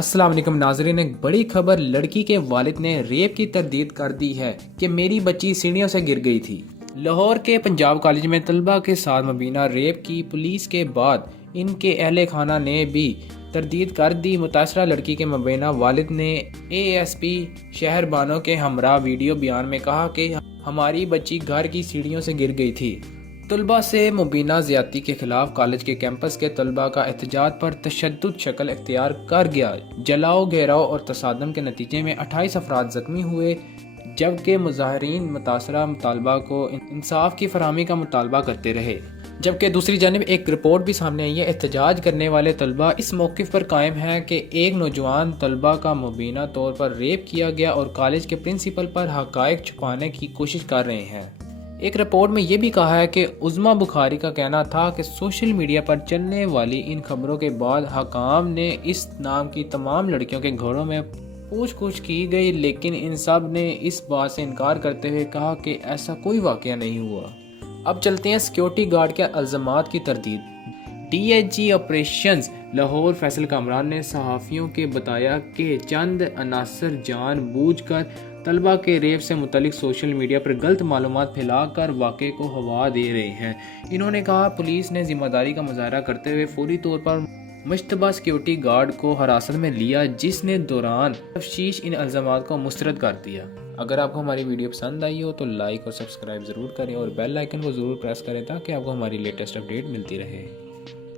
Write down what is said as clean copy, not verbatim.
السلام علیکم ناظرین، ایک بڑی خبر، لڑکی کے والد نے ریپ کی تردید کر دی ہے کہ میری بچی سیڑھیوں سے گر گئی تھی۔ لاہور کے پنجاب کالج میں طلبہ کے ساتھ مبینہ ریپ کی پولیس کے بعد ان کے اہل خانہ نے بھی تردید کر دی۔ متاثرہ لڑکی کے مبینہ والد نے اے ایس پی شہر بانو کے ہمراہ ویڈیو بیان میں کہا کہ ہماری بچی گھر کی سیڑھیوں سے گر گئی تھی۔ طلبہ سے مبینہ زیادتی کے خلاف کالج کے کیمپس کے طلبہ کا احتجاج پر تشدد شکل اختیار کر گیا۔ جلاؤ، گھیراؤ اور تصادم کے نتیجے میں 28 افراد زخمی ہوئے، جبکہ مظاہرین متاثرہ مطالبہ کو انصاف کی فراہمی کا مطالبہ کرتے رہے۔ جبکہ دوسری جانب ایک رپورٹ بھی سامنے آئی ہے۔ احتجاج کرنے والے طلبہ اس موقف پر قائم ہیں کہ ایک نوجوان طلبہ کا مبینہ طور پر ریپ کیا گیا اور کالج کے پرنسپل پر حقائق چھپانے کی کوشش کر رہے ہیں۔ ایک رپورٹ میں یہ بھی کہا ہے کہ عظمیٰ بخاری کا کہنا تھا کہ سوشل میڈیا پر چلنے والی ان خبروں کے بعد حکام نے اس نام کی تمام لڑکیوں کے گھروں میں پوچھ گچھ کی گئی، لیکن ان سب نے اس بات سے انکار کرتے ہوئے کہا کہ ایسا کوئی واقعہ نہیں ہوا۔ اب چلتے ہیں سیکیورٹی گارڈ کے الزامات کی تردید۔ D S G operations Lahore Faisal Kamran نے صحافیوں کے بتایا کہ چند عناصر جان بوجھ کر طلبہ کے ریپ سے متعلق سوشل میڈیا پر غلط معلومات پھیلا کر واقعے کو ہوا دے رہے ہیں۔ انہوں نے کہا پولیس نے ذمہ داری کا مظاہرہ کرتے ہوئے فوری طور پر مشتبہ سیکیورٹی گارڈ کو حراست میں لیا، جس نے دوران تفتیش ان الزامات کو مسترد کر دیا۔ اگر آپ کو ہماری ویڈیو پسند آئی ہو تو لائک اور سبسکرائب ضرور کریں اور بیل آئیکن کو ضرور پریس کریں تاکہ آپ کو ہماری لیٹسٹ اپڈیٹ ملتی رہے۔